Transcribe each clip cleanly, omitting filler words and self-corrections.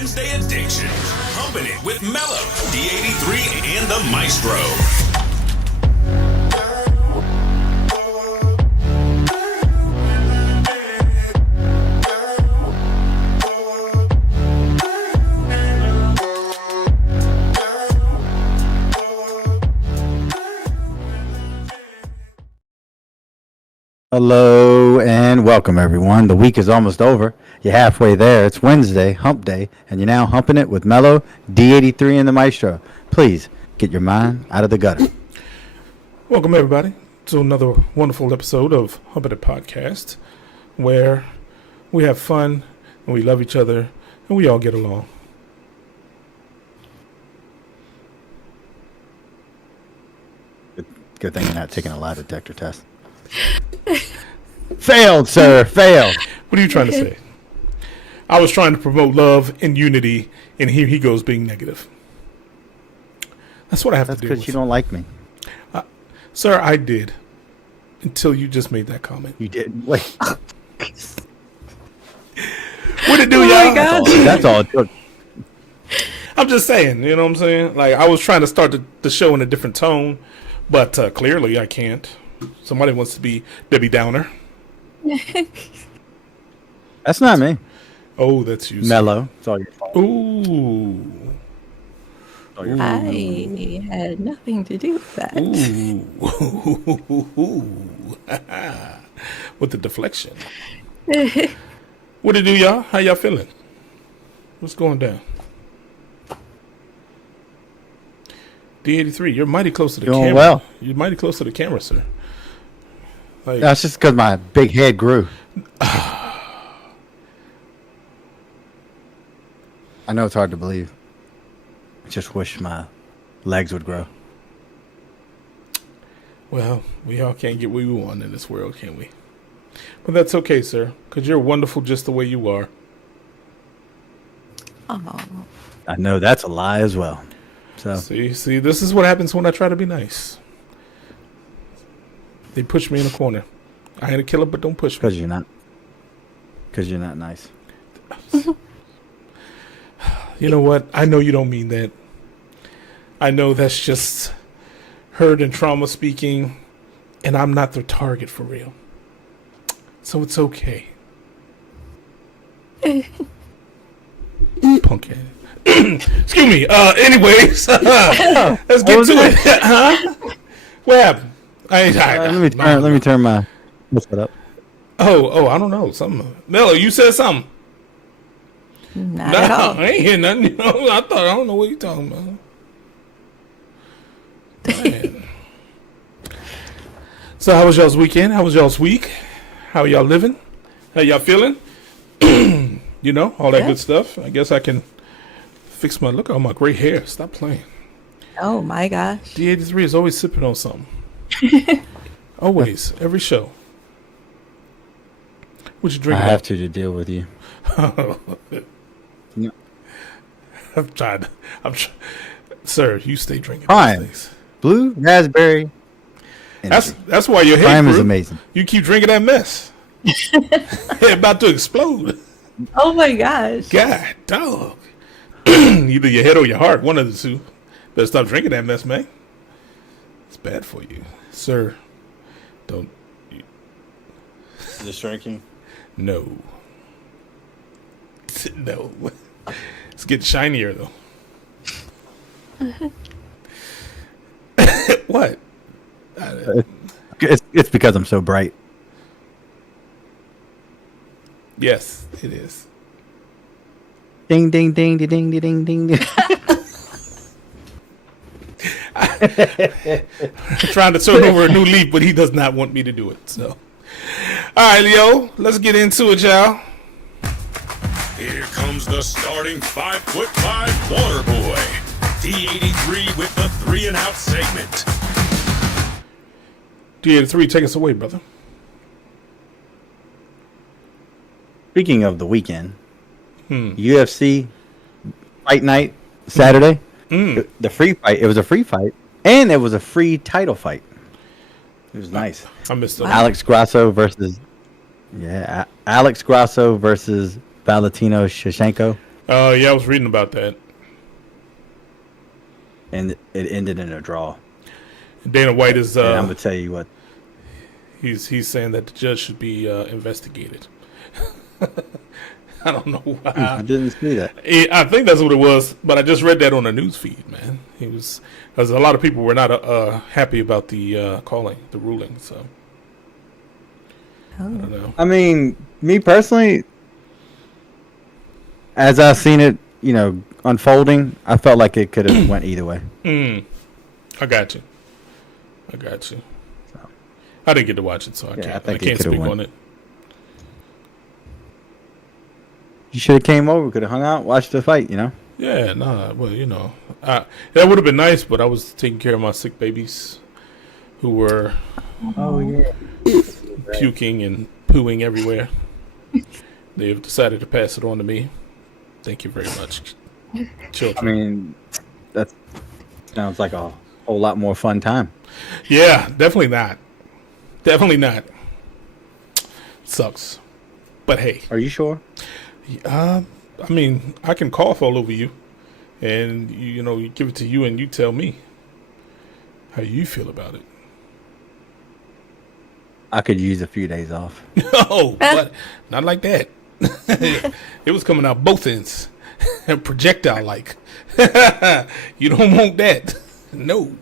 Wednesday addiction. Humpin' it with Mello, D83, and the Maestro. Hello and welcome everyone. The week is almost over. You're halfway there. It's Wednesday, hump day, and you're now humping it with Mello, D83, and the Maestro. Please get your mind out of the gutter. Welcome everybody to another wonderful episode of Humpin' It Podcast, where we have fun and we love each other and we all get along. Good thing you're not taking a lie detector test. Failed, sir. Failed. What are you trying to say? I was trying to promote love and unity, and here he goes being negative. That's what I have to do. That's because you don't like me. Sir, I did. Until you just made that comment. You did. Wait. What it do, y'all? That's all it took. I'm just saying, you know what I'm saying? Like, I was trying to start the show in a different tone, but clearly I can't. Somebody wants to be Debbie Downer. That's not me. Oh, that's you. Mello. It's all your fault. Ooh. I had nothing to do with that. Ooh. With the deflection. What it do, y'all? How y'all feeling? What's going down? D83, you're mighty close to the Doing camera. well. You're mighty close to the camera, sir. Like, That's just because my big head grew. I know it's hard to believe. I just wish my legs would grow. well, we all can't get what we want in this world, can we? But that's okay, sir, because you're wonderful just the way you are. Oh, I know that's a lie as well. So See, this is what happens when I try to be nice. They push me in a corner. I ain't a killer, but don't push me. because you're not nice. You know what? I know you don't mean that. I know that's just hurt and trauma speaking, and I'm not the target for real. So it's okay. Punk ass. Excuse me. Anyways, let's get to it. Huh? What happened? Let me turn my what's up. Oh, I don't know. Something. Mello, you said something. not at all. I ain't hear nothing. You know, I don't know what you're talking about. Man. So how was y'all's weekend? How was y'all's week? How y'all living? How y'all feeling? You know, all that good stuff. I guess I can fix my look at all my gray hair. Stop playing. Oh my gosh. D83 is always sipping on something. Always. Every show. What you I drinking? have to deal with you. No. Sir, you stay drinking Prime. these things. Blue raspberry. That's why your head Prime is grew. amazing. You keep drinking that mess. Head about to explode. Oh my gosh. God, dog. Either your head or your heart, one of the two. Better stop drinking that mess, man. It's bad for you, sir. Don't. Just drinking. No. No. It's getting shinier though. What? It's because I'm so bright. Yes, it is. Ding ding ding ding ding ding ding ding. Trying to turn over a new leaf, but he does not want me to do it. So, all right, Leo, let's get into it, y'all. Here comes the starting 5'5" water boy. D83 with the 3 and out segment. D83, take us away, brother. Speaking of the weekend, UFC fight night Saturday. The free fight. It was a free fight, and it was a free title fight. It was nice. I missed it. Alex Grasso versus Alex Grasso versus Valentino Shevchenko. Yeah, I was reading about that. and it ended in a draw. Dana White is And I'm gonna tell you what. he's saying that the judge should be investigated. I don't know why. I didn't see that. I think that's what it was, but I just read that on the news feed, man. He was because a lot of people were not happy about the ruling. So I don't know. I mean, me personally, as I seen it, unfolding, I felt like it could have went either way. I got you. I didn't get to watch it, so I can't speak on it. You should have came over, could have hung out, watched the fight. Yeah, nah. Well, that would have been nice, but I was taking care of my sick babies, who were puking and pooing everywhere. They have decided to pass it on to me. Thank you very much, children. I mean, that sounds like a whole lot more fun time. Yeah, definitely not. Definitely not. Sucks. But hey. Are you sure? I mean, I can cough all over you, and you give it to you, and you tell me how you feel about it. I could use a few days off. No, but not like that. It was coming out both ends, projectile like. You don't want that. No.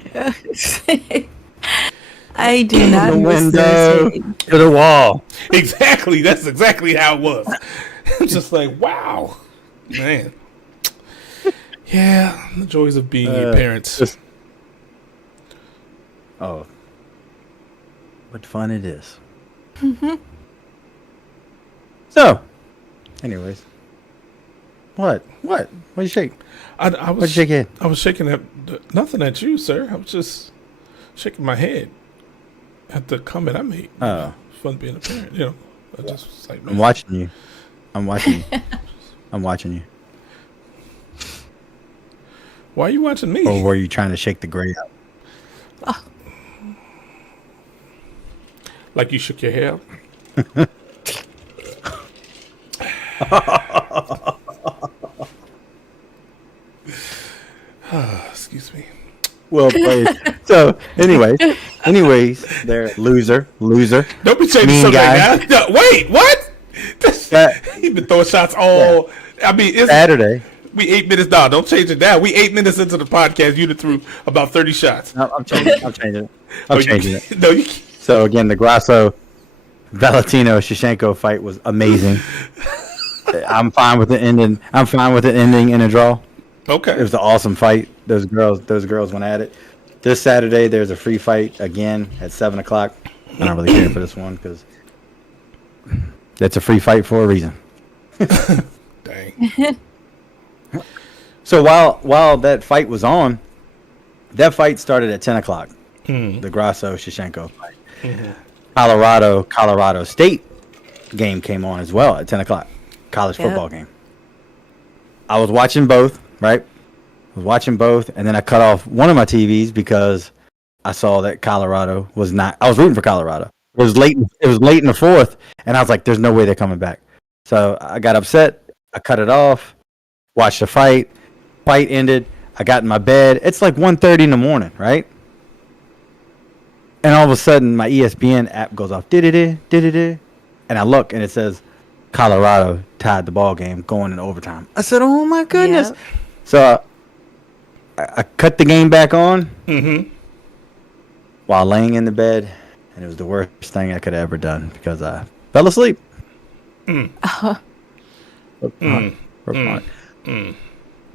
I do not The miss window this. to the wall. Exactly. That's exactly how it was. I'm just like, wow, man. Yeah, the joys of being your parents. Oh, what fun it is. So, anyways, what you shake? I What'd was you shake it? I was shaking nothing at you, sir. I was just shaking my head at the comment I made. Oh. Fun being a parent, I just was like, man. I'm watching you. I'm watching you. Why are you watching me? Or were you trying to shake the gray out? Like you shook your hair? Excuse me. Well played. So, anyways, they're loser. Don't be changing Mean something guy. like that. No, wait, what? He's been throwing shots all. I mean, it's Saturday. We 8 minutes now. Don't change it now. We 8 minutes into the podcast. You threw about 30 shots. No, I'm changing it. I'm changing it. No, you can't. So again, the Grasso Valentino Shevchenko fight was amazing. I'm fine with the ending. I'm fine with the ending in a draw. Okay. It was an awesome fight. Those girls went at it. This Saturday, there's a free fight again at 7:00. I'm not really caring for this one because that's a free fight for a reason. Dang. So while that fight was on, that fight started at 10:00. The Grasso Shevchenko fight. Colorado State game came on as well at 10:00. College football game. I was watching both, right? I was watching both, and then I cut off one of my TVs because I saw that Colorado was not. I was rooting for Colorado. It was late. It was late in the fourth, and I was like, "There's no way they're coming back." So I got upset. I cut it off. Watched the fight. Fight ended. I got in my bed. It's like 1:30 in the morning, right? And all of a sudden, my ESPN app goes off. And I look, and it says Colorado tied the ball game going in overtime. I said, "Oh my goodness!" Yep. So I cut the game back on while laying in the bed, and it was the worst thing I could have ever done because I fell asleep.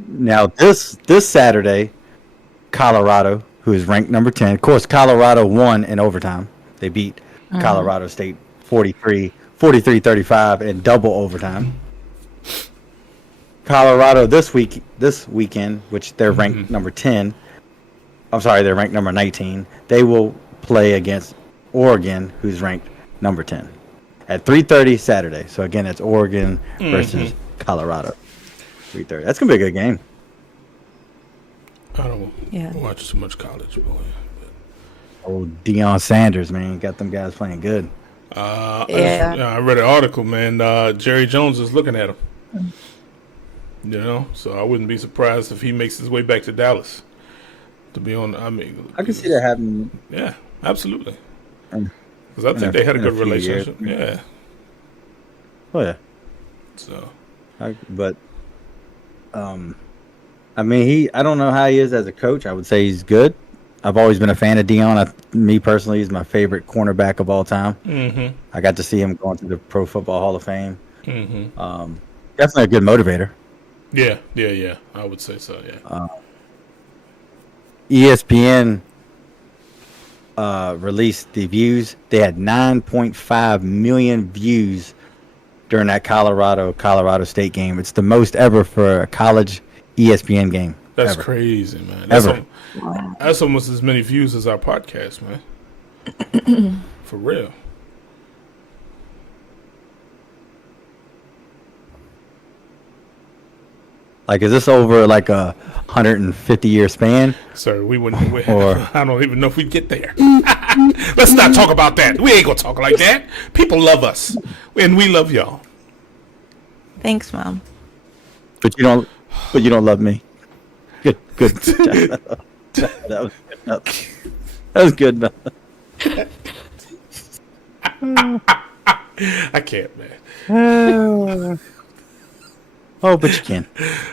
Now this Saturday, Colorado, who is ranked number 10, of course, Colorado won in overtime. They beat Colorado State 43-35 in double overtime. Colorado this weekend, which they're ranked number 10. I'm sorry, they're ranked number 19. They will play against Oregon, who's ranked number 10, at 3:30 Saturday. So again, it's Oregon versus Colorado. 3:30. That's gonna be a good game. I don't watch too much college, boy. Oh, Deion Sanders, man, got them guys playing good. I read an article, man. Jerry Jones is looking at him. You know, so I wouldn't be surprised if he makes his way back to Dallas to be on. I mean, I can see that happening. yeah, absolutely. Um, Because I think they had a in a good few relationship. years. Yeah. Oh yeah, So but I mean, I don't know how he is as a coach. I would say he's good. I've always been a fan of Dion. Me personally, he's my favorite cornerback of all time. Mm-hmm. I got to see him going to the Pro Football Hall of Fame. Mm-hmm. Definitely a good motivator. Yeah. I would say so. Yeah. ESPN released the views. They had 9.5 million views during that Colorado State game. It's the most ever for a college ESPN game. That's ever. crazy, man. Ever. That's almost as many views as our podcast, man. For real. Like, is this over like a 150-year span? Sir, we wouldn't. Or- I don't even know if we'd get there. Let's not talk about that. We ain't gonna talk like that. People love us, and we love y'all. Thanks, Mom. But you don't love me. Good. That was good enough. I can't, man. Oh, but you can.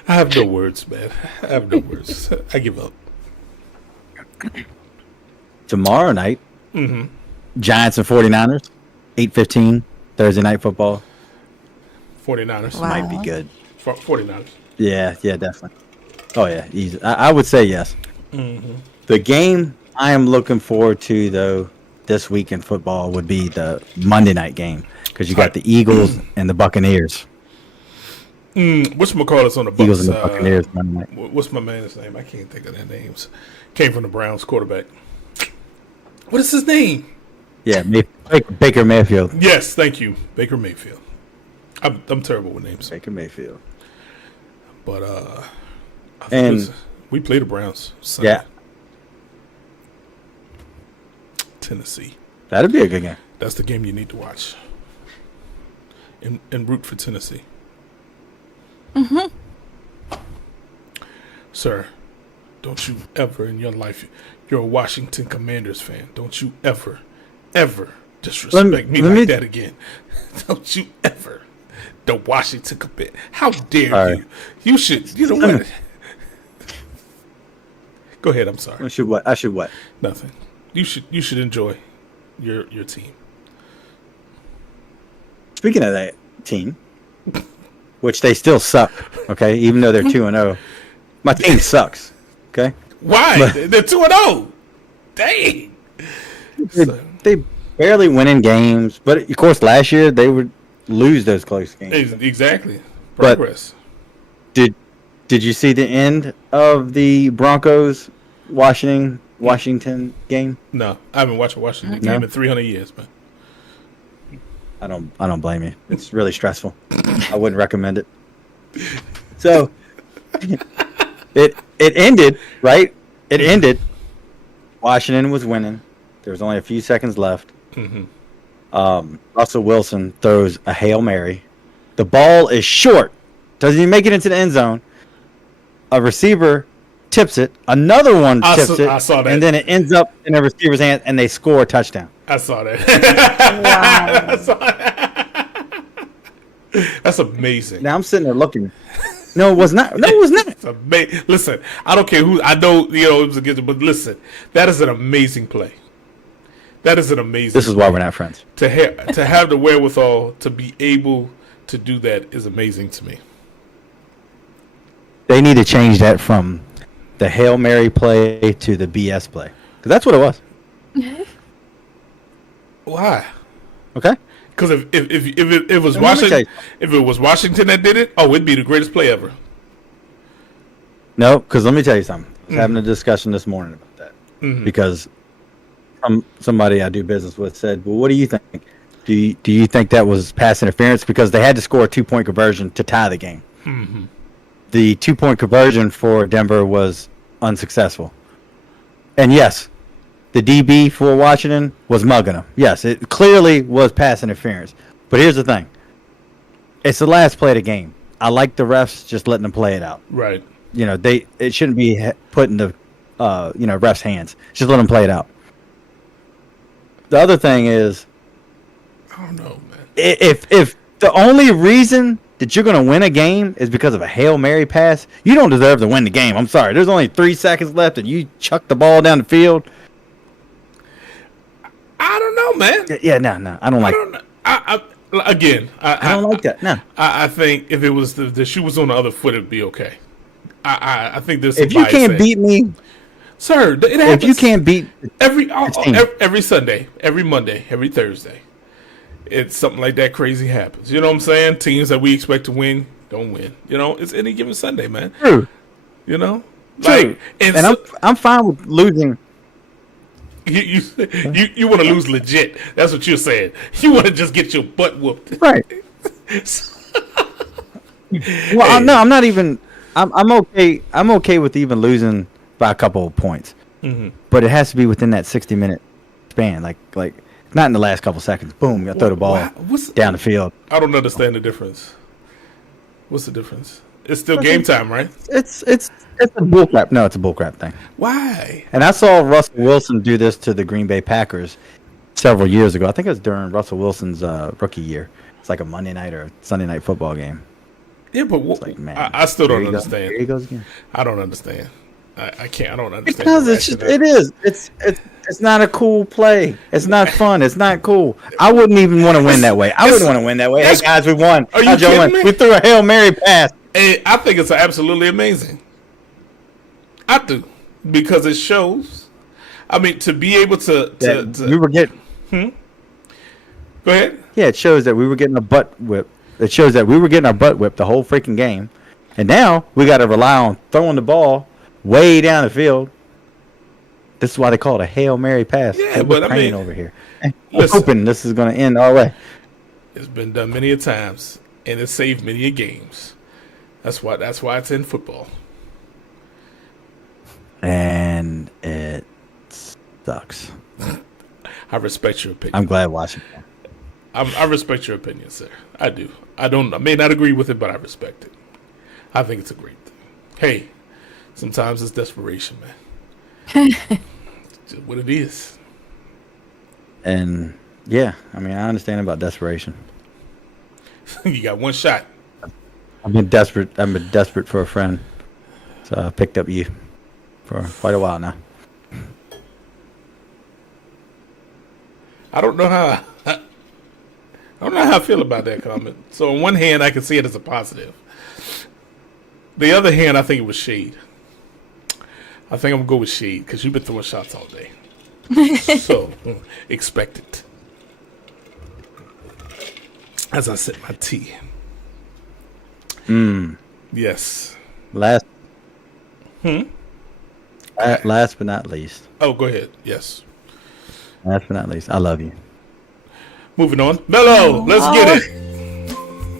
I have no words, man. I have no words. I give up. Tomorrow night, Giants and 49ers, 8:15, Thursday night football. 49ers. Wow. Might be good. 49ers. Yeah, definitely. Oh, yeah, easy. I would say yes. The game I am looking forward to, though, this week in football would be the Monday night game because you got the Eagles and the Buccaneers. Whatchamacallit's on the Bucs? Eagles and the Buccaneers Monday night. What's my man's name? I can't think of their names. Came from the Browns quarterback. What is his name? Yeah, Baker Mayfield. Yes, thank you. Baker Mayfield. I'm terrible with names. Baker Mayfield. But I think And we play the Browns Sunday. yeah, Tennessee. that'd be a good game. That's the game you need to watch. And root for Tennessee. Sir, don't you ever in your life, you're a Washington Commanders fan. Don't you ever disrespect me like that again. Don't you ever. The Washington Commanders. How dare All you? right. You should, you know what? Go ahead, I'm sorry. I should what? Nothing. You should enjoy your team. Speaking of that team, which they still suck, okay, even though they're 2-0, my team sucks, okay? Why? They're 2-0. Dang. They barely win in games, but of course last year they would lose those close games. Exactly. But- Progress. Did you see the end of the Broncos Washington game? No, I haven't watched a Washington game in 300 years, man. I don't blame you. It's really stressful. I wouldn't recommend it. So it ended, right? It ended. Washington was winning. There was only a few seconds left. Russell Wilson throws a Hail Mary. The ball is short. Doesn't even make it into the end zone. A receiver tips it. Another one tips it. I saw that. And then it ends up in a receiver's hand, and they score a touchdown. I saw that. Wow. I saw that. That's amazing. Now I'm sitting there looking. No, it was not. No, it was not. It's amazing. Listen, I don't care who. I know it was against, but listen, that is an amazing play. That is an amazing. This is why we're not friends. to have the wherewithal to be able to do that is amazing to me. They need to change that from the Hail Mary play to the BS play. Because that's what it was. Why? Okay? Because if it was Let me tell Washington, you. if it was Washington that did it, it'd be the greatest play ever. No, because let me tell you something. I was having a discussion this morning about that. Because somebody I do business with said, well, what do you think? Do you think that was pass interference? Because they had to score a 2-point conversion to tie the game. The 2-point conversion for Denver was unsuccessful. And yes, the DB for Washington was mugging them. Yes, it clearly was pass interference. But here's the thing. It's the last play of the game. I like the refs just letting them play it out. Right. You know, it shouldn't be put in the refs' hands. Just let them play it out. The other thing is, I don't know, man. If the only reason that you're going to win a game is because of a Hail Mary pass, you don't deserve to win the game. I'm sorry. There's only 3 seconds left, and you chuck the ball down the field. I don't know, man. Yeah, no, I don't like. I don't like that. No. I think if it was the shoe was on the other foot, it'd be okay. I think there's. If you can't beat me, sir, it happens. If you can't beat every Sunday, every Monday, every Thursday, it's something like that crazy happens. You know what I'm saying? Teams that we expect to win don't win. You know, it's any given Sunday, man. True. You know, true. And I'm fine with losing. You want to lose legit. That's what you're saying. You want to just get your butt whooped. Right. Well, no, I'm not even. I'm okay. I'm okay with even losing by a couple of points. Mm-hmm. But it has to be within that 60-minute span. Like not in the last couple seconds. Boom, you throw the ball down the field. I don't understand the difference. What's the difference? It's still game time, right? It's a bullcrap. No, it's a bullcrap thing. Why? And I saw Russell Wilson do this to the Green Bay Packers several years ago. I think it was during Russell Wilson's rookie year. It's like a Monday night or Sunday night football game. Yeah, but like, man, I still don't understand. Here he goes again. I don't understand. I can't. I don't understand. Because it is. It's not a cool play. It's not fun. It's not cool. I wouldn't even want to win that way. I wouldn't want to win that way. Hey guys, we won. Are you kidding me? We threw a Hail Mary pass. Hey, I think it's absolutely amazing. I do, because it shows. I mean, to be able to we were getting. Go ahead. Yeah, it shows that we were getting a butt whip. It shows that we were getting our butt whipped the whole freaking game, and now we got to rely on throwing the ball way down the field. This is why they call it a Hail Mary pass. Yeah, hey, but I mean, over here. We're hoping this is going to end our way. It's been done many a times, and it saved many a games. That's why it's in football. And it sucks. I respect your opinion. I'm glad watching. I respect your opinion, sir. I do. I may not agree with it, but I respect it. I think it's a great thing. Hey, sometimes it's desperation, man. It's just what it is. And yeah, I mean, I understand about desperation. You got one shot. I've been desperate for a friend, so I picked up you for quite a while now. I don't know how I feel about that comment. So on one hand, I can see it as a positive. The other hand, I think it was shade. I think I'm gonna go with shade because you've been throwing shots all day. So expect it. As I sip my tea. Yes. Last but not least. Oh, go ahead. Yes. Last but not least, I love you. Moving on. Mello, let's get it.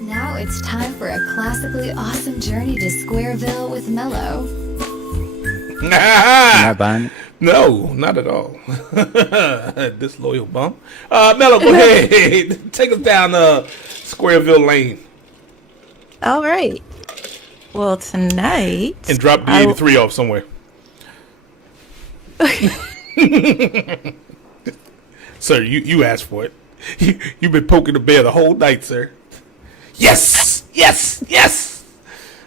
Now it's time for a classically awesome journey to Squareville with Mello. You're not buying it? No, not at all. Disloyal bum. Mello, go ahead. Take us down Squareville Lane. All right. Well, tonight. And drop the 83 off somewhere. Sir, you asked for it. You've been poking the bear the whole night, sir. Yes! Yes! Yes!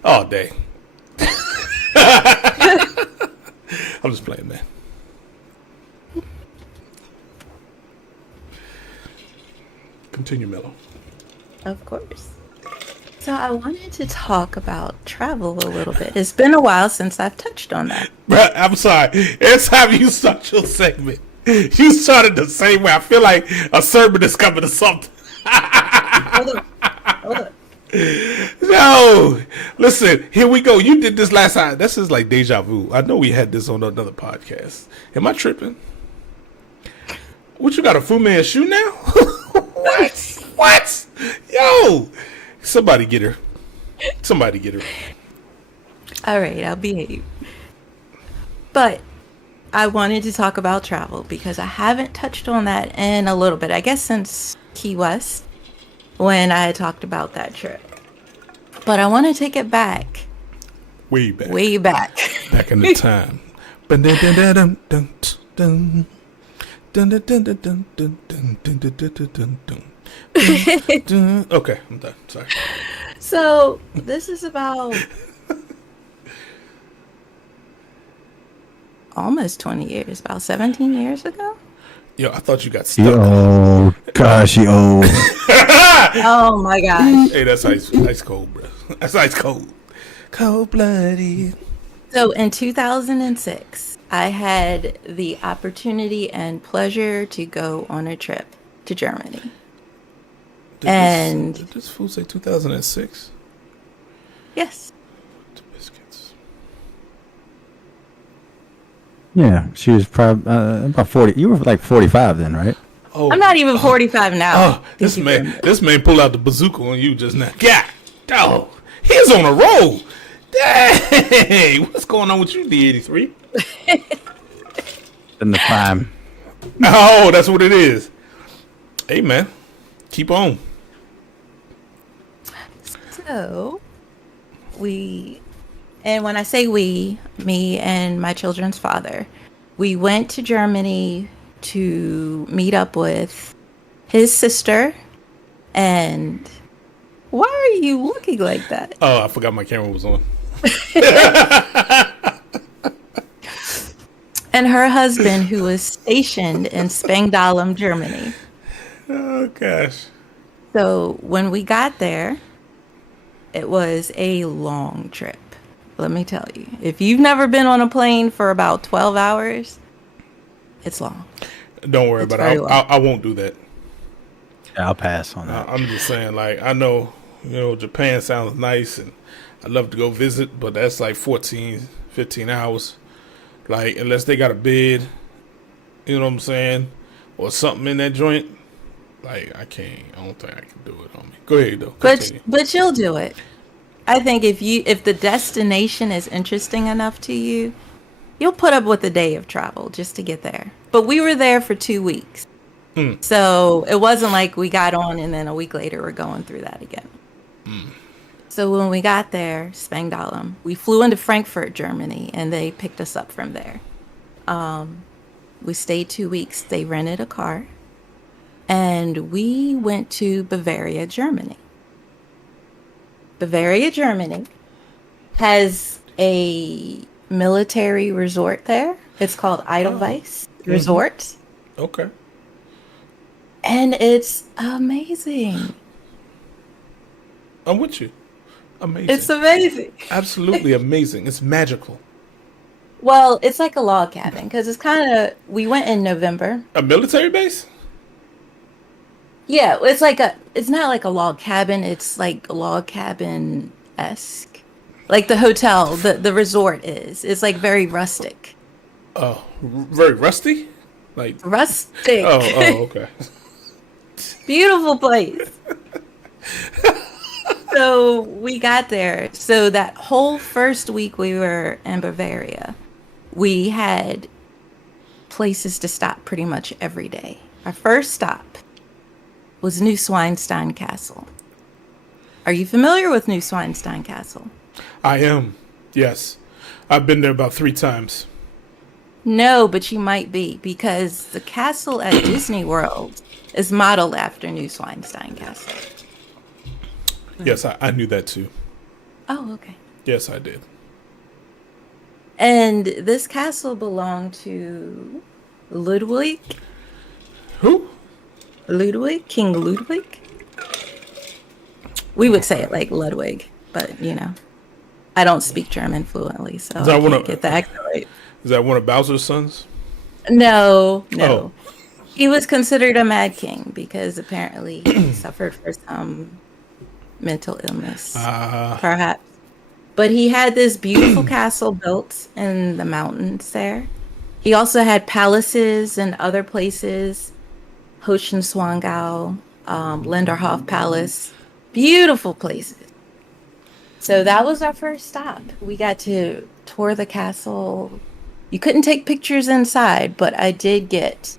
All day. I'm just playing, man. Continue, Mello. Of course. So I wanted to talk about travel a little bit. It's been a while since I've touched on that. Bruh, I'm sorry. Every time you start your segment, you started the same way. I feel like a sermon is coming to something. Hold on. No. Listen, here we go. You did this last time. This is like deja vu. I know we had this on another podcast. Am I tripping? What, you got a Fu Man shoe now? What? What? Yo. Somebody get her. Somebody get her. All right, I'll behave. But I wanted to talk about travel because I haven't touched on that in a little bit. I guess since Key West, when I had talked about that trip. But I want to take it back. Way back. Way back. Back in the time. Dun-dun-dun-dun-dun-dun. Dun-dun-dun-dun-dun-dun-dun-dun. Okay, I'm done. Sorry. So this is about almost 20 years, about 17 years ago. Yo, I thought you got She stuck. old. Gosh, she old. Oh my gosh. Hey, that's ice cold, bro. That's ice cold. Cold blooded. So in 2006, I had the opportunity and pleasure to go on a trip to Germany. Did this fool say 2006? Yes. The biscuits. Yeah, she was probably about 40. You were like 45 then, right? Oh, I'm not even 45 now. Oh, this man pulled out the bazooka on you just now. God, oh, he's on a roll. Dang, what's going on with you, D83? In the prime. Oh, that's what it is. Hey, man, keep on. So, and when I say we, me and my children's father, we went to Germany to meet up with his sister. And why are you looking like that? Oh, I forgot my camera was on. And her husband, who was stationed in Spangdahlem, Germany. Oh, gosh. So when we got there, it was a long trip. Let me tell you. If you've never been on a plane for about 12 hours, it's long. Don't worry It's about very it. long. I won't do that. Yeah, I'll pass on that. I'm just saying, like, I know, Japan sounds nice and I'd love to go visit, but that's like 14, 15 hours. Like, unless they got a bed, you know what I'm saying? Or something in that joint. Like, I don't think I can do it on me. Go ahead, though. Continue. But you'll do it. I think if the destination is interesting enough to you, you'll put up with a day of travel just to get there. But we were there for 2 weeks. So it wasn't like we got on and then a week later we're going through that again. So when we got there, Spangdahlem, we flew into Frankfurt, Germany, and they picked us up from there. We stayed 2 weeks. They rented a car. And we went to Bavaria, Germany. Bavaria, Germany has a military resort there. It's called Edelweiss Resort. Okay. And it's amazing. I'm with you. Amazing. It's amazing. Absolutely amazing. It's magical. Well, it's like a log cabin because we went in November. A military base? Yeah, it's not like a log cabin. It's like a log cabin-esque. Like the hotel, the resort is. It's like very rustic. Oh, very rusty? Like Rustic. Oh, okay. Beautiful place. So we got there. So that whole first week we were in Bavaria, we had places to stop pretty much every day. Our first stop was Neuschwanstein Castle. Are you familiar with Neuschwanstein Castle? I am. Yes. I've been there about 3 times. No, but you might be, because the castle at Disney World is modeled after Neuschwanstein Castle. Yes, I knew that too. Oh, okay. Yes, I did. And this castle belonged to Ludwig. Who? Ludwig? King Ludwig? We would say it like Ludwig, but, I don't speak German fluently, so I can't get the accent right. Is that one of Bowser's sons? No. Oh. He was considered a mad king because apparently he suffered from some mental illness, perhaps. But he had this beautiful castle built in the mountains there. He also had palaces and other places, Hochenswangau, Linderhof Palace, beautiful places. So that was our first stop. We got to tour the castle. You couldn't take pictures inside, but I did get,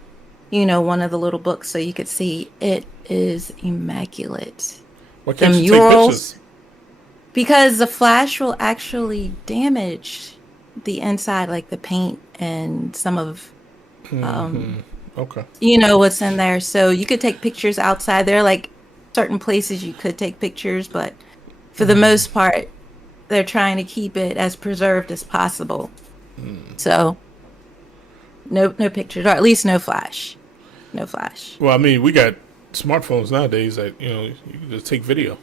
one of the little books so you could see. It is immaculate. Why can't The you take murals. pictures? because the flash will actually damage the inside, like the paint and some of Okay. what's in there. So you could take pictures outside. There are like certain places you could take pictures, but for the most part, they're trying to keep it as preserved as possible. So no pictures, or at least no flash. No flash. Well, I mean, we got smartphones nowadays that you can just take video.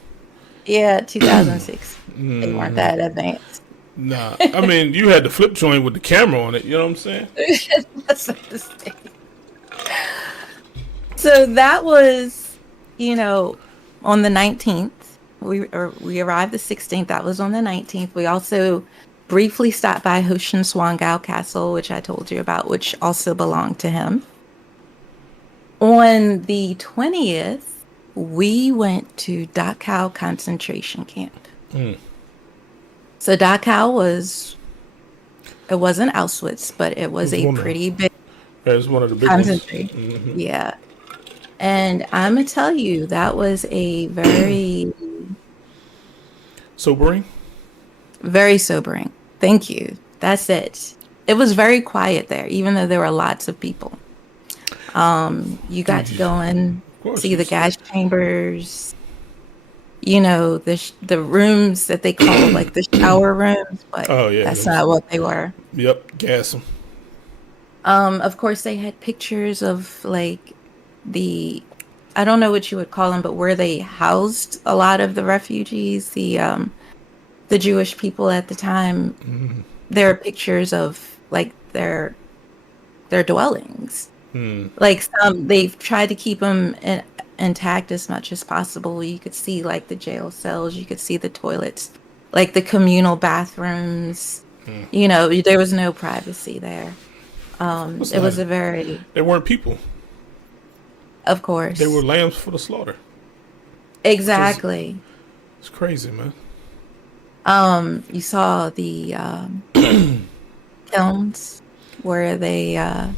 Yeah, 2006. They weren't that advanced. Nah, I mean, you had the flip joint with the camera on it. You know what I'm saying? That's a mistake. So that was, on the 19th. We arrived the 16th. That was on the 19th. We also briefly stopped by Hoshenswangau Castle, which I told you about, which also belonged to him. On the 20th, we went to Dachau concentration camp. So Dachau it wasn't Auschwitz, but it was a pretty big It was one of the big concentration. Yeah. And I'm going to tell you, that was a very, Sobering? very sobering. Thank you. That's it. It was very quiet there, even though there were lots of people. You got to go in, see the gas chambers, the rooms that they call like the shower rooms, but that's not what they were. Yep, gas them. Of course, they had pictures of like I don't know what you would call them, but where they housed a lot of the refugees, the Jewish people at the time. There are pictures of like their dwellings. Like they've tried to keep them intact as much as possible. You could see like the jail cells, you could see the toilets, like the communal bathrooms. There was no privacy there. It was a very... They weren't people. Of course. They were lambs for the slaughter. Exactly. It's crazy, man. You saw the kilns where they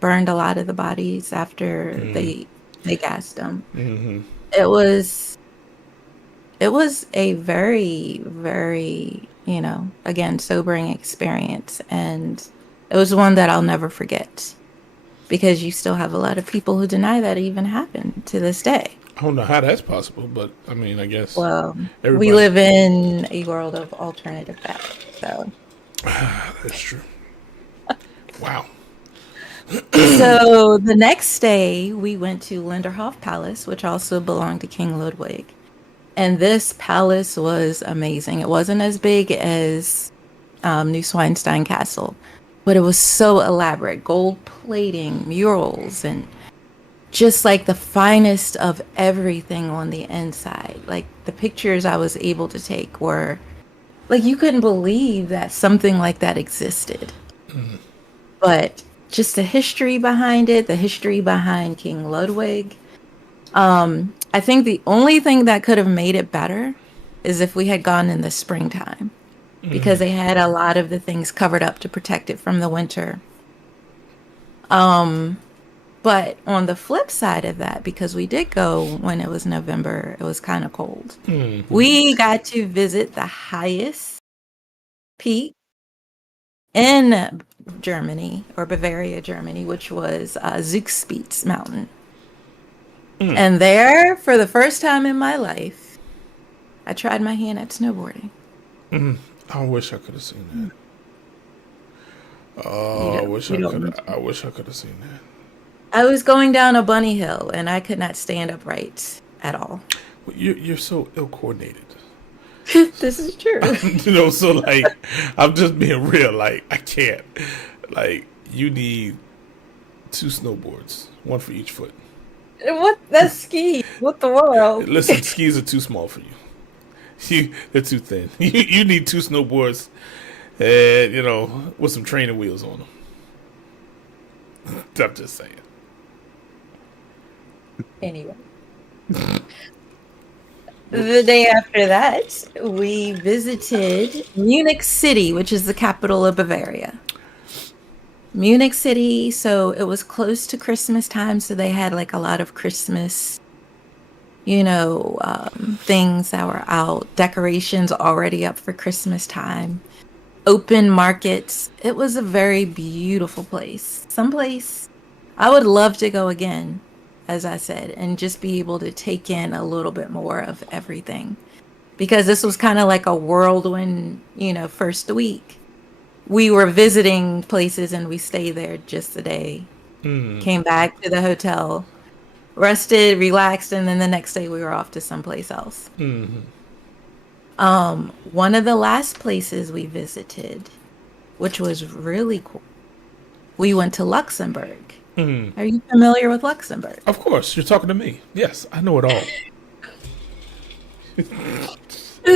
burned a lot of the bodies after they gassed them. It was a very, very, again, sobering experience, and it was one that I'll never forget, because you still have a lot of people who deny that it even happened to this day. I don't know how that's possible, but I mean, I guess. Well, we live in a world of alternative facts, so. That's true. Wow. So the next day, we went to Linderhof Palace, which also belonged to King Ludwig. And this palace was amazing. It wasn't as big as Neuschwanstein Castle, but it was so elaborate. Gold plating, murals, and just like the finest of everything on the inside. Like the pictures I was able to take were like, you couldn't believe that something like that existed. But just the history behind it, the history behind King Ludwig. I think the only thing that could have made it better is if we had gone in the springtime, because they had a lot of the things covered up to protect it from the winter. But on the flip side of that, because we did go when it was November, it was kind of cold. We got to visit the highest peak in Germany, or Bavaria, Germany, which was Zugspitze Mountain. And there, for the first time in my life, I tried my hand at snowboarding. I wish I could have seen that. Oh, I wish I could have seen that. I was going down a bunny hill, and I could not stand upright at all. Well, you're so ill-coordinated. This is true. So like, I'm just being real. Like, I can't. Like, you need 2 snowboards, 1 for each foot. What? That's ski. What the world? Listen, skis are too small for you. They're too thin. You need 2 snowboards, and with some training wheels on them. I'm just saying. Anyway. The day after that, we visited Munich City, which is the capital of Bavaria. Munich City, so it was close to Christmas time, so they had like a lot of Christmas, things that were out, decorations already up for Christmas time, open markets. It was a very beautiful place. Someplace I would love to go again, as I said, and just be able to take in a little bit more of everything. Because this was kind of like a whirlwind, first week. We were visiting places and we stayed there just a day. Came back to the hotel, rested, relaxed, and then the next day we were off to someplace else. One of the last places we visited, which was really cool, we went to Luxembourg. Are you familiar with Luxembourg? Of course, you're talking to me. Yes, I know it all.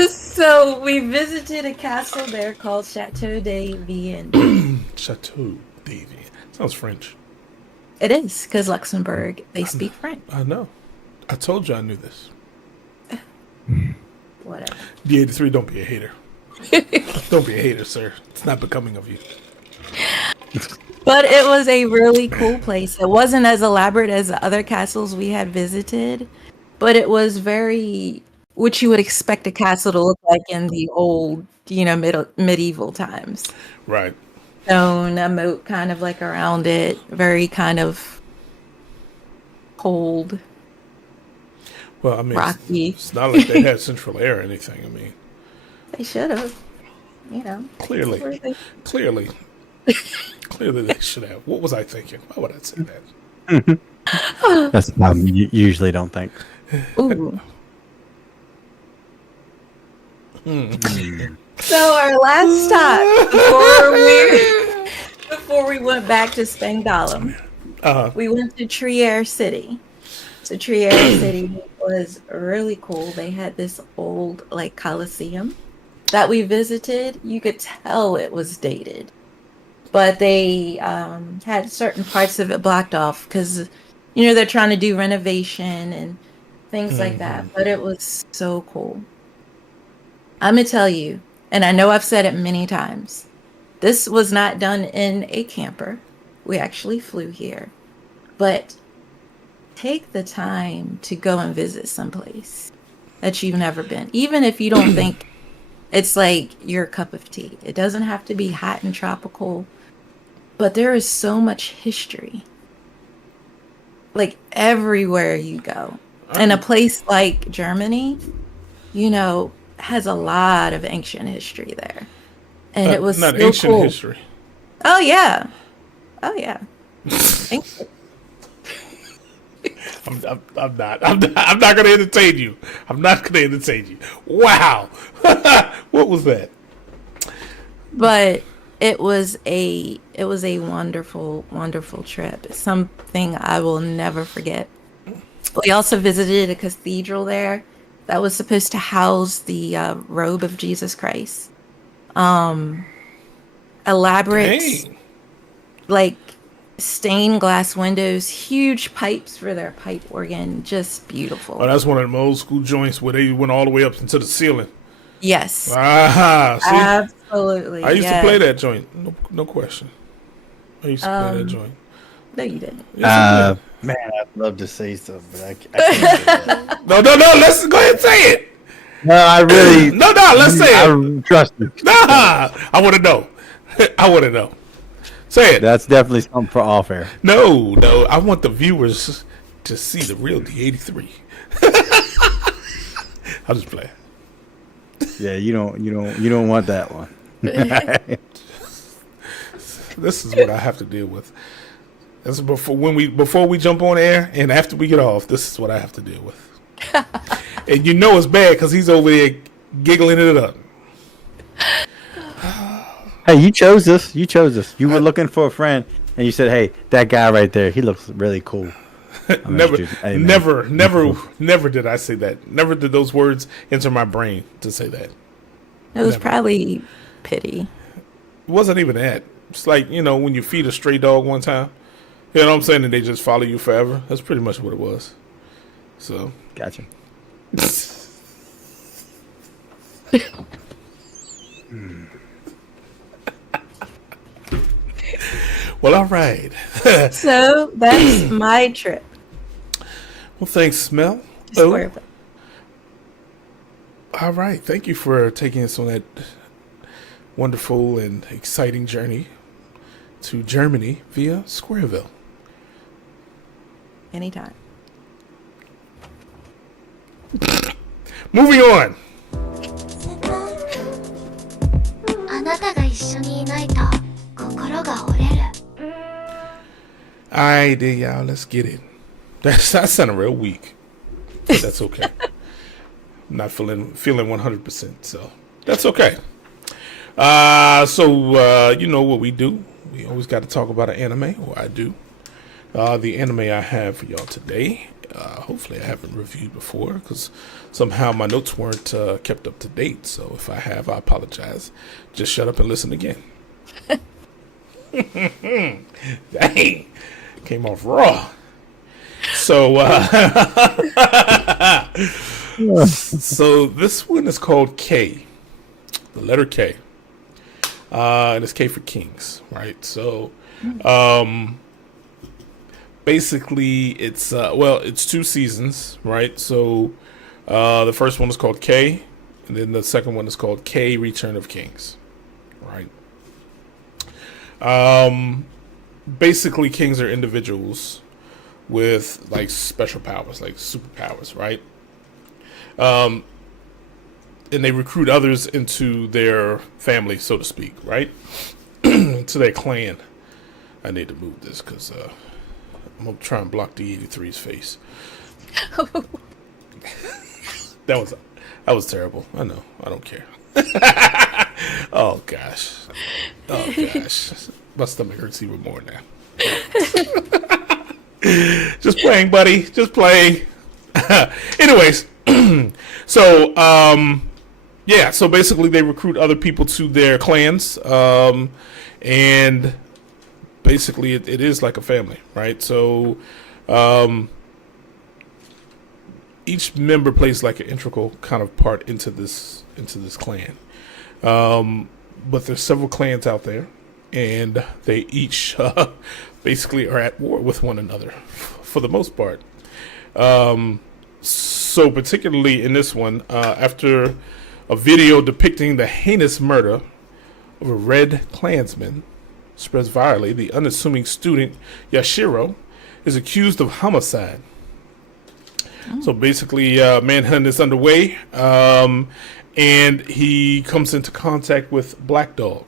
So we visited a castle there called Chateau de Vienne. Chateau de Vienne. Sounds French. It is, because Luxembourg, they speak French. I know. I told you I knew this. Whatever. D83, don't be a hater. Don't be a hater, sir. It's not becoming of you. But it was a really cool place. It wasn't as elaborate as the other castles we had visited, but it was very what you would expect a castle to look like in the old, medieval times. Right. Stone, a moat kind of like around it, very kind of cold. Well, I mean, rocky. It's not like they had central air or anything. I mean, They should have, clearly they should have. What was I thinking? Why would I say that? That's you usually don't think. Ooh. So our last stop before we went back to Spangdahlem, we went to Trier City. So Trier City was really cool. They had this old Coliseum that we visited. You could tell it was dated, but they had certain parts of it blocked off because they're trying to do renovation and things like that. But it was so cool. I'm gonna tell you, and I know I've said it many times, this was not done in a camper. We actually flew here. But take the time to go and visit someplace that you've never been. Even if you don't think it's your cup of tea. It doesn't have to be hot and tropical. But there is so much history. Everywhere you go. And a place like Germany, has a lot of ancient history there. And it was not so ancient cool. history. Oh yeah. I'm not going to entertain you. I'm not going to entertain you. Wow. What was that? But it was a wonderful, wonderful trip. It's something I will never forget. We also visited a cathedral there that was supposed to house the robe of Jesus Christ. Elaborate, Dang. stained glass windows, huge pipes for their pipe organ, just beautiful. Oh, that's one of them old school joints where they went all the way up into the ceiling. Yes. See? Absolutely. I used to play that joint. No question. I used to play that joint. No, you didn't. Yes, Man, I'd love to say so, but I can't do that. no. Let's go ahead and say it. No, I really. No. Let's say it. I trust you. Nah, I want to know. I want to know. Say it. That's definitely something for off air. No. I want the viewers to see the real D83. I'll just play. Yeah, you don't want that one. This is what I have to deal with. This is before we jump on air and after we get off. This is what I have to deal with. And it's bad because he's over there giggling it up. Hey, you chose this. You were looking for a friend, and you said, "Hey, that guy right there, he looks really cool." Never did I say that. Never did those words enter my brain to say that. It was probably pity. It wasn't even that. It's like, when you feed a stray dog one time, you know what I'm saying, and they just follow you forever. That's pretty much what it was. So. Gotcha. Well, all right. So that's my trip. Well, thanks, Mel. Squareville. All right. Thank you for taking us on that wonderful and exciting journey to Germany via Squareville. Anytime. Moving on. あなたが一緒にいないと心が折れる All right, then, y'all. Let's get it. That sounded real weak. But that's okay. I'm not feeling 100%, so that's okay. So you know what we do. We always got to talk about an anime, or I do. The anime I have for y'all today, hopefully I haven't reviewed before, because somehow my notes weren't kept up to date. So if I have, I apologize. Just shut up and listen again. Dang. Came off raw. So, so this one is called K, the letter K, and it's K for Kings, right? So, basically, it's it's 2 seasons, right? So, the first one is called K, and then the second one is called K: Return of Kings, right? Basically, kings are individuals with like special powers, like superpowers, right? And they recruit others into their family, so to speak, right? To their clan. I need to move this because I'm gonna try and block the 83's face. That was terrible. I know. I don't care. Oh gosh. My stomach hurts even more now. Just playing, buddy. Just playing. Anyways, so yeah. So basically, they recruit other people to their clans, and basically, it is like a family, right? So each member plays like an integral kind of part into this clan. But there's several clans out there, and they each basically are at war with one another for the most part. So particularly in this one, after a video depicting the heinous murder of a Red Klansman spreads virally, the unassuming student Yashiro is accused of homicide. So basically, manhunt is underway, and he comes into contact with Black Dog.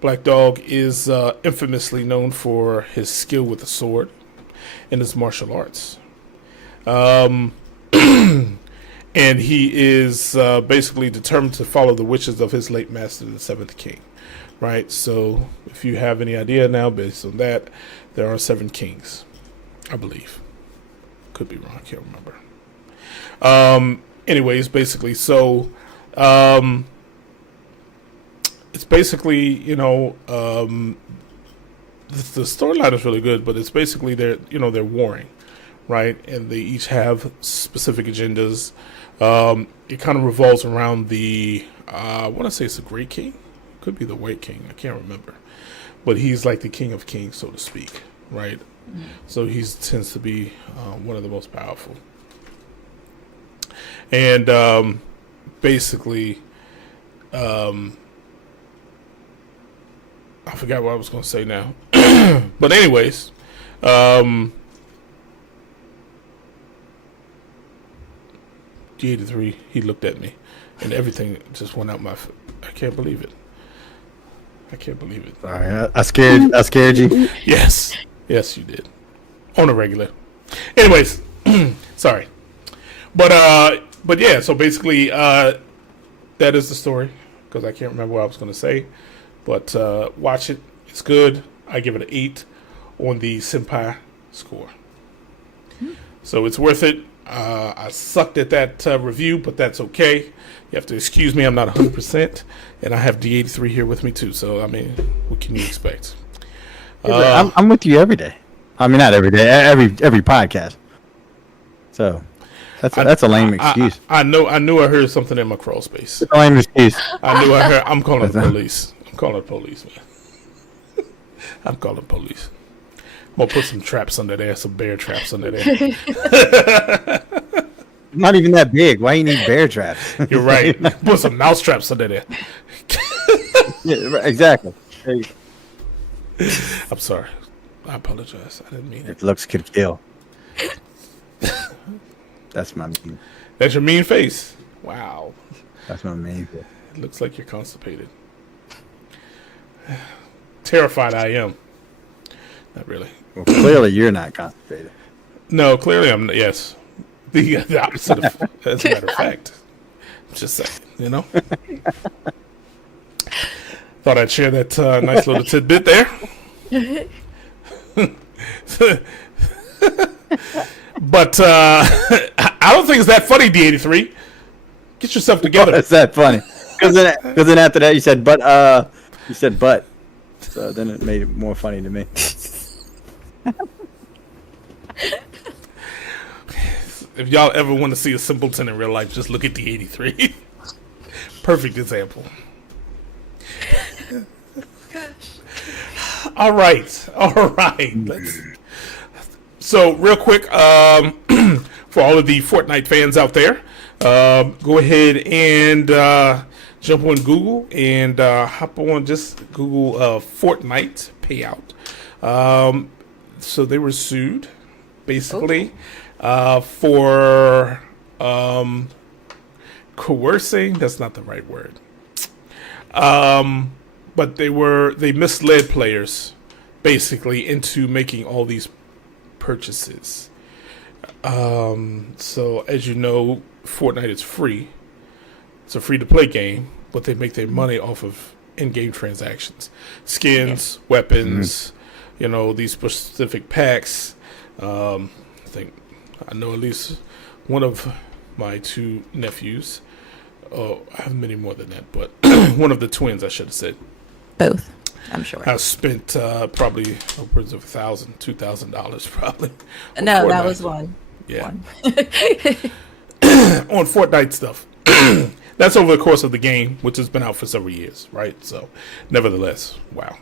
Black Dog is infamously known for his skill with the sword and his martial arts. And he is basically determined to follow the wishes of his late master, the Seventh King. Right? So if you have any idea now, based on that, there are 7 kings, I believe. Could be wrong, I can't remember. Anyways, basically, so it's basically, you know, the storyline is really good, but it's basically they're warring, right? And they each have specific agendas. It kind of revolves around the I want to say it's the Great King, could be the White King, I can't remember, but he's like the King of Kings, so to speak, right? So he tends to be one of the most powerful. And basically, I forgot what I was going to say now. But anyways, G83, he looked at me, and everything just went out my. I can't believe it. Sorry, I scared you. Yes, you did. On a regular. Anyways, sorry, but yeah. So basically, that is the story, because I can't remember what I was going to say. But watch it; it's good. I give it an 8 on the Senpai score. So it's worth it. I sucked at that review, but that's okay. You have to excuse me. I'm not 100%, and I have D83 here with me too. So I mean, what can you expect? I'm with you every day. I mean, not every day, every podcast. So that's a lame excuse. I knew I heard something in my crawl space. It's a lame excuse. I'm calling the police. I'm calling the police, man. I'm calling police. I'm gonna put some traps under there, some bear traps under there. Not even that big. Why you need bear traps? You're right. Put some mouse traps under there. Yeah, right, exactly. Hey, I'm sorry. I apologize. I didn't mean it. if looks could kill. That's my mean. That's your mean face. Wow. That's my main. It looks like you're constipated. Terrified I am. Not really. Well, clearly you're not constipated. No, clearly I'm. Yes, the opposite. As a matter of fact, just saying. You know. Thought I'd share that nice little tidbit there. But I don't think it's that funny, D83. Get yourself together. That's that funny. Because then after that you said but. So then it made it more funny to me. If y'all ever want to see a simpleton in real life, just look at the 83. Perfect example. All right. So real quick, for all of the Fortnite fans out there, go ahead and jump on Google and hop on. Just Google Fortnite payout. So they were sued, basically, for coercing. That's not the right word. But they misled players, basically, into making all these purchases. So as you know, Fortnite is free. It's a free-to-play game, but they make their money off of in-game transactions, skins, weapons. You know, these specific packs. I know at least one of my two nephews. Oh, I have many more than that, but one of the twins, I should have said. Both, I'm sure. I spent probably upwards of $1,000, $2,000 probably. No, that was one. Yeah. One. On Fortnite stuff. That's over the course of the game, which has been out for several years, right? So, nevertheless, wow.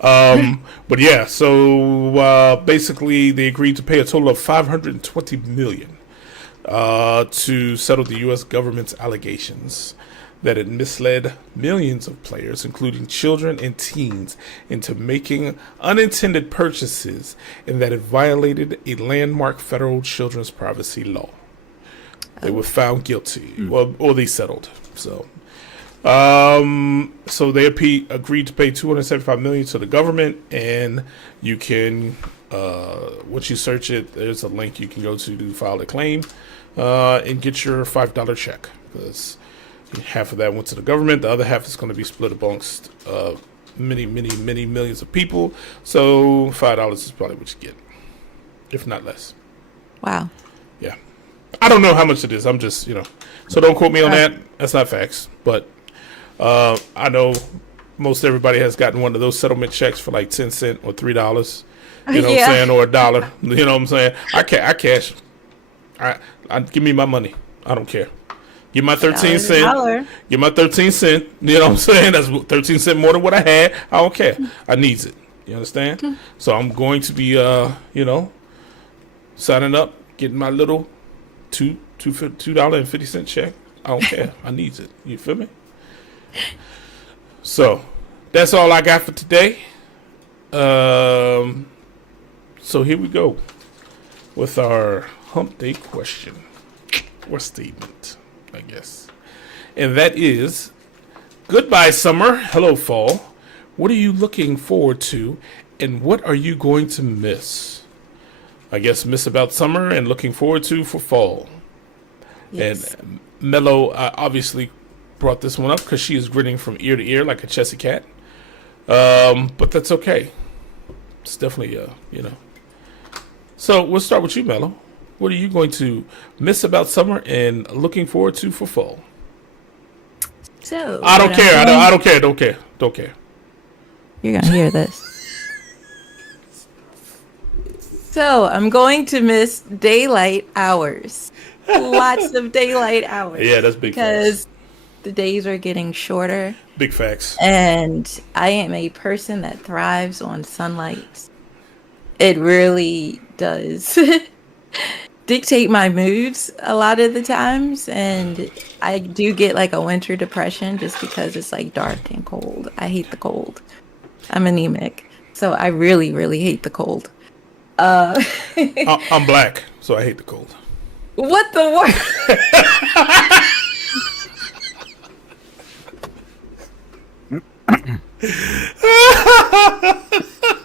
But yeah, so basically they agreed to pay a total of $520 million to settle the U.S. government's allegations that it misled millions of players, including children and teens, into making unintended purchases, and that it violated a landmark federal children's privacy law. They were found guilty, or they settled. So they agreed to pay $275 million to the government, and you can, once you search it, there's a link you can go to file a claim, and get your $5 check, because half of that went to the government, the other half is going to be split amongst many millions of people. So $5 is probably what you get, if not less. Wow. Yeah. I don't know how much it is. I'm just, so don't quote me on that. That's not facts. But I know most everybody has gotten one of those settlement checks for like 10 cents or $3. You know what I'm saying? Or $1. You know what I'm saying? I cash. I give me my money. I don't care. Give my 13 cent. Give my 13 cent. You know what I'm saying? That's 13 cent more than what I had. I don't care. I needs it. You understand? So I'm going to be, signing up, getting my little $2.50 check. I don't care. I needs it. You feel me? So that's all I got for today. So here we go with our hump day question or statement, I guess. And that is, goodbye summer, hello fall. What are you looking forward to, and what are you going to miss? I guess miss about summer and looking forward to for fall. Yes. And Mello obviously brought this one up because she is grinning from ear to ear like a Chessy cat. But that's okay. It's definitely, So we'll start with you, Mello. What are you going to miss about summer and looking forward to for fall? So I don't care. I don't care. Don't care. You're gonna hear this. So I'm going to miss daylight hours. Lots of daylight hours. Yeah, that's big because facts. The days are getting shorter. Big facts. And I am a person that thrives on sunlight. It really does dictate my moods a lot of the times, and I do get like a winter depression just because it's like dark and cold. I hate the cold. I'm anemic, so I really, really hate the cold. I'm black, so I hate the cold. What the word?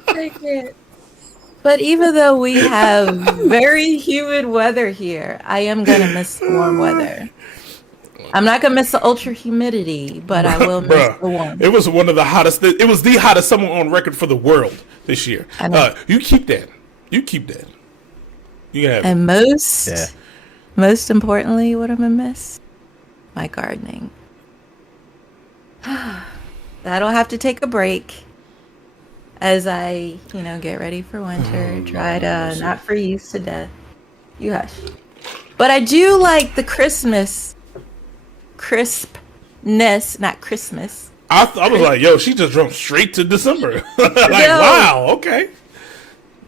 I can't. But even though we have very humid weather here, I am gonna miss the warm weather. I'm not gonna miss the ultra humidity, but I will miss the warm. It was one of the hottest. It was the hottest summer on record for the world this year. I know. You keep that. You keep that. You can have it. And most importantly, what I'm gonna miss? My gardening. That'll have to take a break as I, get ready for winter. Try to not freeze to death. You hush. But I do like the crispness, not Christmas. I was like, yo, she just jumped straight to December. No. Wow, okay.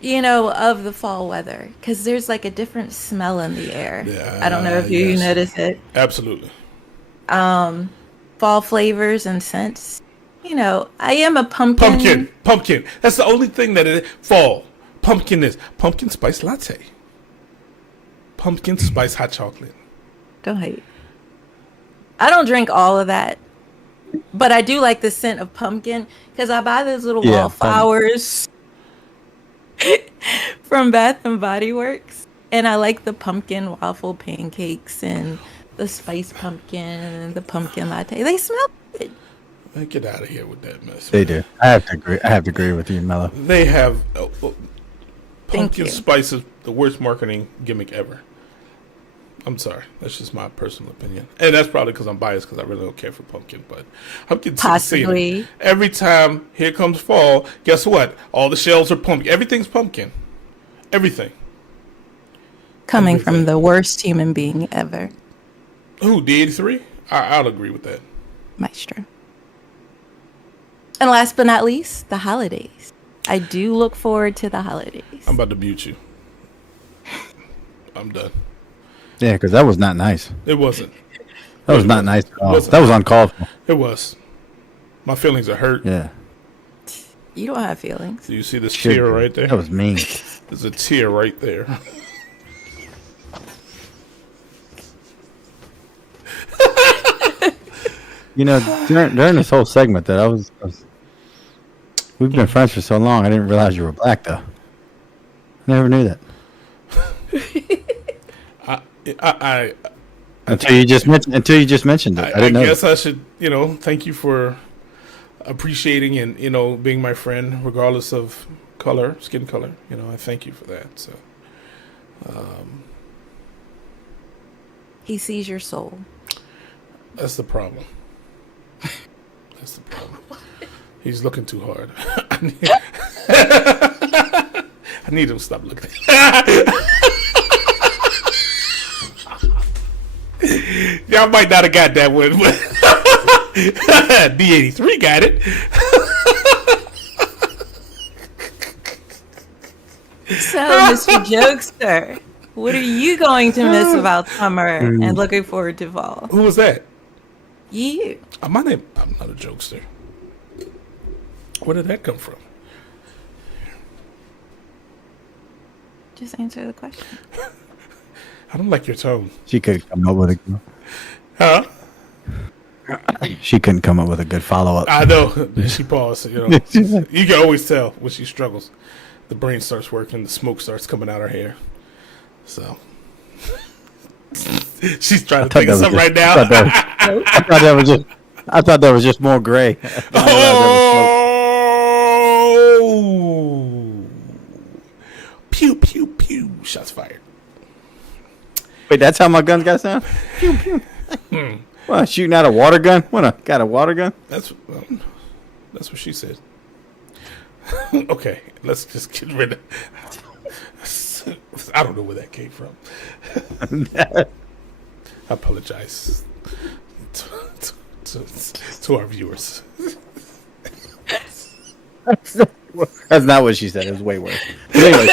Of the fall weather, because there's like a different smell in the air. Yeah, I don't know if you notice it. Absolutely. Fall flavors and scents. I am a pumpkin. Pumpkin. That's the only thing that is fall. Pumpkin is pumpkin spice latte. Pumpkin spice hot chocolate. Don't hate. I don't drink all of that, but I do like the scent of pumpkin because I buy those little wallflowers from Bath and Body Works, and I like the pumpkin waffle pancakes and the spice pumpkin and the pumpkin latte. They smell good. Man, get out of here with that mess. They man. do. I have to agree with you, Mello. They have Thank pumpkin you. spice is the worst marketing gimmick ever. I'm sorry. That's just my personal opinion. And that's probably because I'm biased because I really don't care for pumpkin. But I'm getting sick of seeing Possibly. it. Every time here comes fall, guess what? All the shelves are pumpkin. Everything's pumpkin. Everything. Coming Everything. from the worst human being ever, Who, D83? I'll agree with that. Maestro. And last but not least, the holidays. I do look forward to the holidays. I'm about to mute you. I'm done. Yeah, because that was not nice. It wasn't. That was not nice at all. Wasn't. That was uncalled for. It was. My feelings are hurt. Yeah. You don't have feelings. Do you see this Should tear be. right there? That was mean. There's a tear right there. During this whole segment that we've been friends for so long, I didn't realize you were black though. I never knew that. Until you just mentioned it. I didn't know guess that. I should, thank you for appreciating and, being my friend regardless of color, skin color. I thank you for that. So, He sees your soul. that's the problem. That's the problem. He's looking too hard. I need him to stop looking. Y'all might not have got that one, but D83 got it. So, Mr. Jokester, what are you going to miss about summer and looking forward to fall? Who was that? You. I'm not a jokester. Where did that come from? Just answer the question. I don't like your tone. She couldn't come up with Huh? She couldn't come up with a good follow up. I know. She paused. You can always tell when she struggles. The brain starts working. The smoke starts coming out her hair. So she's trying to think of something right now. I thought that was just more gray. Oh! Pew pew pew! Shots fired. Wait, that's how my guns got sound? Pew, pew. What, shooting out a water gun? Got a water gun? That's what she said. Okay, let's just get rid of. I don't know where that came from. I apologize to our viewers. That's not what she said. It was way worse. But anyway,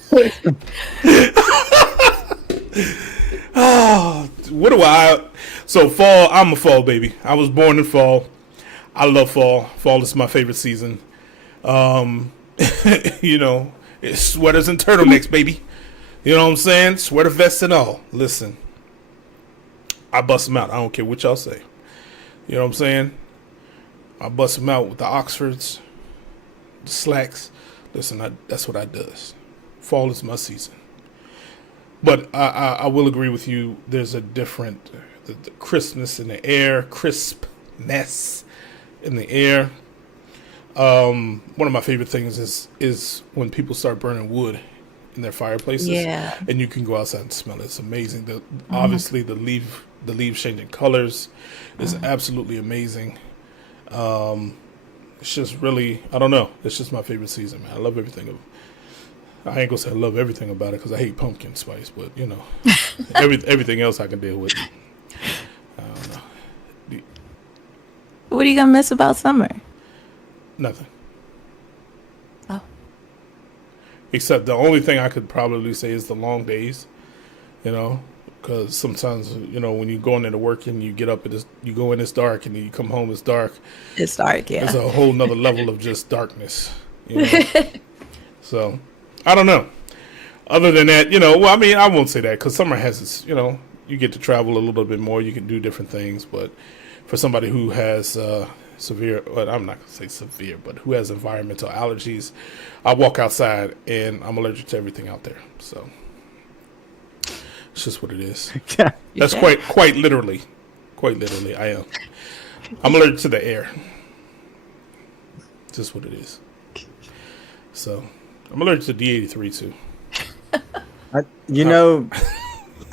so. What do I? So fall. I'm a fall baby. I was born in fall. I love fall. Fall is my favorite season. You know, it's sweaters and turtlenecks, baby. You know what I'm saying? Sweater vests and all. Listen, I bust them out. I don't care what y'all say. You know what I'm saying? I bust them out with the Oxfords, the slacks. Listen, that's what I does. Fall is my season. But I will agree with you. There's a different the crispness in the air, crispness in the air. One of my favorite things is when people start burning wood in their fireplaces. Yeah. And you can go outside and smell it. It's amazing. Obviously the leaves changing colors is absolutely amazing. It's just really, I don't know. It's just my favorite season, man. I love everything. I ain't gonna say I love everything about it because I hate pumpkin spice, but you know, everything else I can deal with. I don't know. What are you gonna miss about summer? Nothing. Oh. Except the only thing I could probably say is the long days, you know, because sometimes, you know, when you go into work and you get up, you go in, it's dark, and you come home, it's dark. It's dark, yeah. It's a whole nother level of just darkness, you know. So, I don't know. Other than that, you know, well, I mean, I won't say that because summer has its, you know, you get to travel a little bit more, you can do different things, but for somebody who has severe, well, I'm not going to say severe, but who has environmental allergies, I walk outside and I'm allergic to everything out there. So it's just what it is. That's quite literally, I am. I'm allergic to the air. Just what it is. So I'm allergic to D83 too. You know,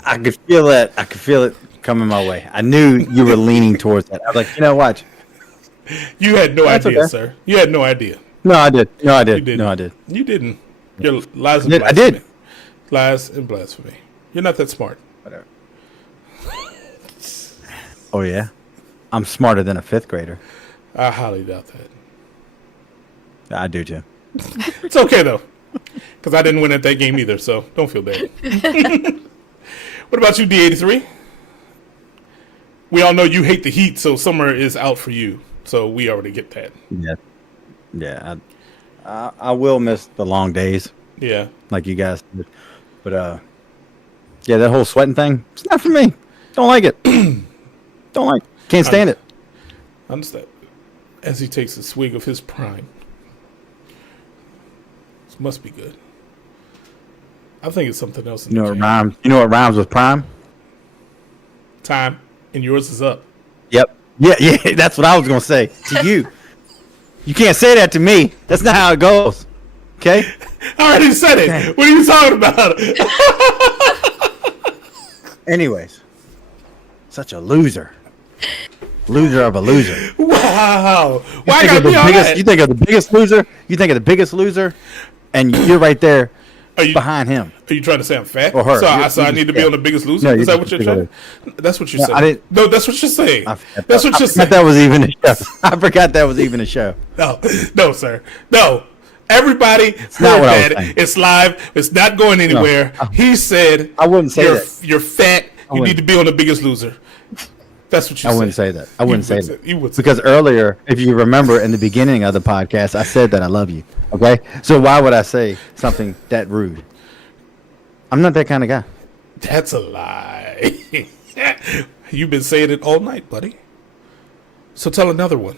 I could feel that. I could feel it coming my way. I knew you were leaning towards that. I was like, you know, watch. You had no idea, okay. sir. You had no idea. No, I did. No, I did. You didn't. No, I did. You didn't. You're lies and I blasphemy. did. Lies and blasphemy. You're not that smart. Whatever. Oh yeah, I'm smarter than a fifth grader. I highly doubt that. I do too. It's okay though, because I didn't win at that game either, so don't feel bad. What about you, D83? We all know you hate the heat, so summer is out for you. So we already get that. Yeah, yeah. I will miss the long days, Yeah. like you guys did. But yeah, that whole sweating thing, it's not for me. Don't like it. Don't like. Can't stand it. I understand. As he takes a swig of his prime. This must be good. I think it's something else. You know what rhymes? You know what rhymes with prime? Time, and yours is up. Yep. Yeah. That's what I was gonna say to you. You can't say that to me. That's not how it goes. Okay. I already said it. What are you talking about? Anyways, such a loser. Loser of a loser. Wow. Why You gotta be all that? you think of the biggest loser? You think of the biggest loser, and you're right there Are you behind him. Are you trying to say I'm fat? Or her. So I need to be on The Biggest Loser? No, Is that you're what you're just trying? That's what you're No, saying. I didn't- No, that's what you're saying. I That's what you're forgot saying. that was even a show. I forgot that was even a show. No, sir. No. Everybody not heard what I was that. saying. It's live. It's not going anywhere. He said, I wouldn't say that. You're fat. You wouldn't. need to be on The Biggest Loser. That's what you I said. wouldn't say that. I wouldn't say that. You would say Because earlier, if you remember in the beginning of the podcast, I said that I love you. Okay? So why would I say something that rude? I'm not that kind of guy. that's a lie. You've been saying it all night, buddy. So tell another one.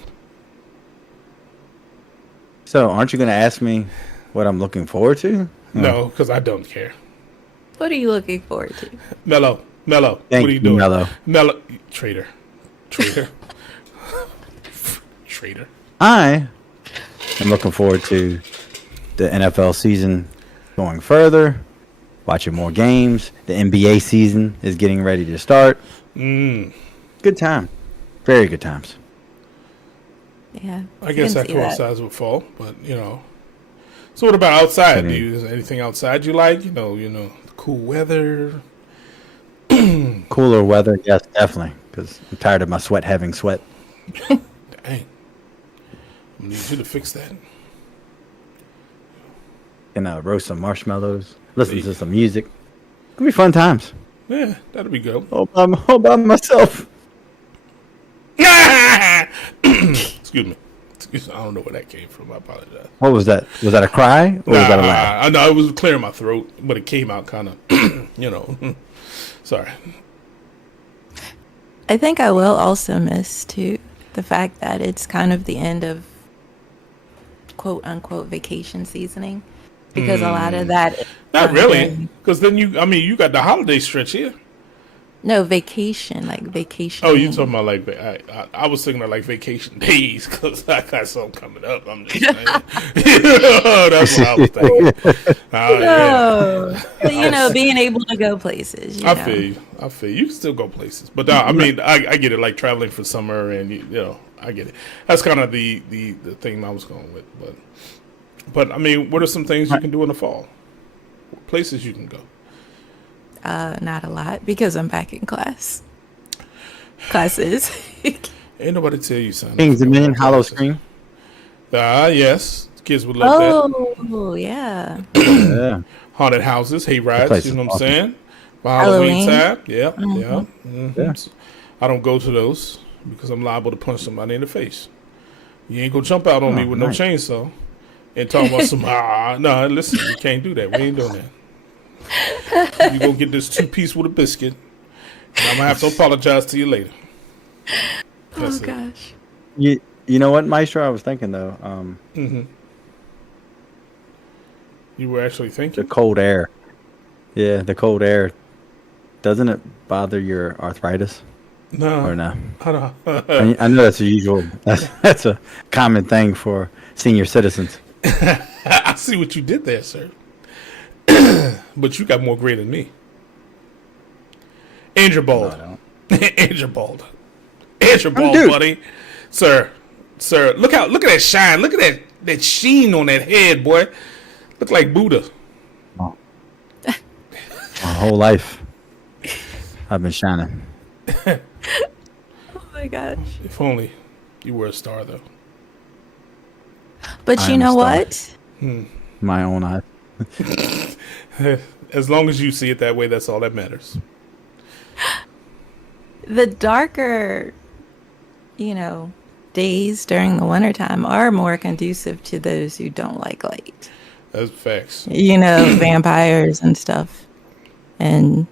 So aren't you going to ask me what I'm looking forward to? No, because I don't care. What are you looking forward to? Mello, Thank what are you you, doing? Mello. Traitor. Traitor. I am looking forward to the NFL season going further, watching more games. The NBA season is getting ready to start. Good time. Very good times. Yeah. I guess can that see that. coincides with fall, but you know. So what about outside? Mhm. Is there anything outside you like? You know, the cool weather. Cooler weather, yes, definitely. Because I'm tired of my sweat having sweat. Dang. I need you to fix that. And roast some marshmallows, listen to some music. It'll be fun times. Yeah, that'll be good. All by myself. Excuse me. I don't know where that came from. I apologize. What was that? Was that a cry or was that a laugh? I know it was clearing my throat, but it came out kind of, Sorry. I think I will also miss too the fact that it's kind of the end of quote unquote vacation seasoning, because a lot of that. Not really, because then you got the holiday stretch here. No, vacation, like vacation. Oh, you talking about like I was thinking of like vacation days because I got something coming up. I'm just saying. That's what I was thinking. No, but, being able to go places. I feel you. You can still go places, but I mean, I get it. Like traveling for summer, and I get it. That's kind of the thing I was going with. But I mean, what are some things you can do in the fall? Places you can go. Not a lot because I'm back in classes. Ain't nobody tell you something. Kings Dominion, Hollow Screen. Yes. Kids would love that. Oh, yeah. Yeah. Haunted houses, hay rides, you know what I'm saying? For Halloween time. Yeah, Mm-hmm. yeah. Mm-hmm. Yeah. I don't go to those because I'm liable to punch somebody in the face. You ain't gonna jump out on me with no chainsaw and talk about some, no, listen, you can't do that. We ain't doing that. You gonna get this 2-piece with a biscuit, and I'm gonna have to apologize to you later. That's it. Gosh. You know what, Maestro? I was thinking though. You were actually The thinking? cold air. Yeah, the cold air. Doesn't it bother your arthritis? No. Or no? I don't. I know that's a usual. That's a common thing for senior citizens. I see what you did there, sir. But you got more gray than me. And you're bald. No, And you're bald. And you're bald, dude. buddy. Sir, look at that shine. Look at that sheen on that head, boy. Look like Buddha. My whole life, I've been shining. Oh my gosh. If only you were a star, though. But I you am a know star. what? My own eyes. As long as you see it that way, that's all that matters. The darker, days during the wintertime are more conducive to those who don't like light. That's facts. Vampires and stuff. And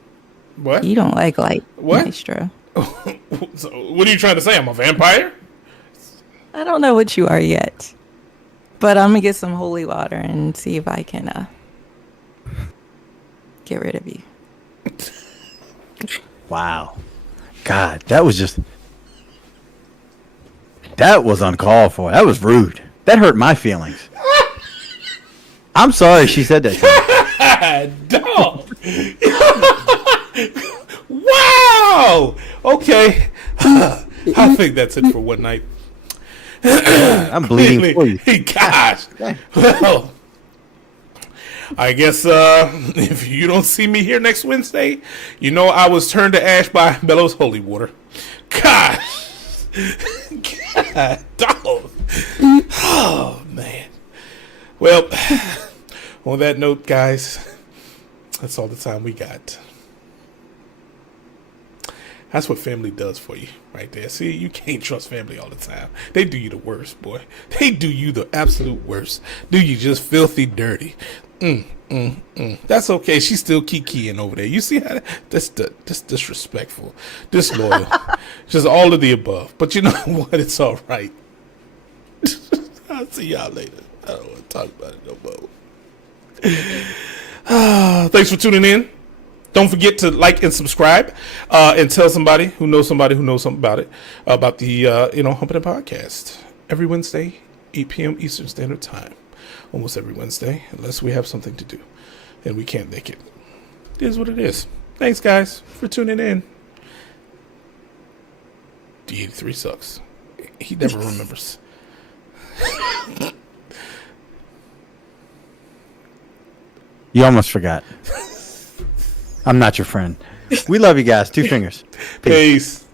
What? you don't like light, What? Maestro. So, what are you trying to say? I'm a vampire? I don't know what you are yet. But I'm going to get some holy water and see if I can get rid of you. Wow. God, that was uncalled for. That was rude. That hurt my feelings. I'm sorry she said that to me. Dog. Wow. Okay. I think that's it for one night. I'm bleeding for you. Gosh. Well, I guess if you don't see me here next Wednesday, I was turned to ash by Bellows Holy Water. Gosh. God, dog. Oh, man. Well, on that note, guys, that's all the time we got. That's what family does for you right there. See, you can't trust family all the time. They do you the worst, boy. They do you the absolute worst. Do you just filthy dirty. That's okay. She's still kikiing over there. You see how that's disrespectful, disloyal. Just all of the above. But you know what? It's all right. I'll see y'all later. I don't want to talk about it no more. Thanks for tuning in. Don't forget to like and subscribe, and tell somebody who knows something about it, about the Humpin podcast every Wednesday, 8 p.m. Eastern Standard Time, almost every Wednesday, unless we have something to do and we can't make it. It is what it is. Thanks, guys, for tuning in. D83 sucks. He never remembers. You almost forgot. I'm not your friend. We love you guys. 2 fingers. Peace.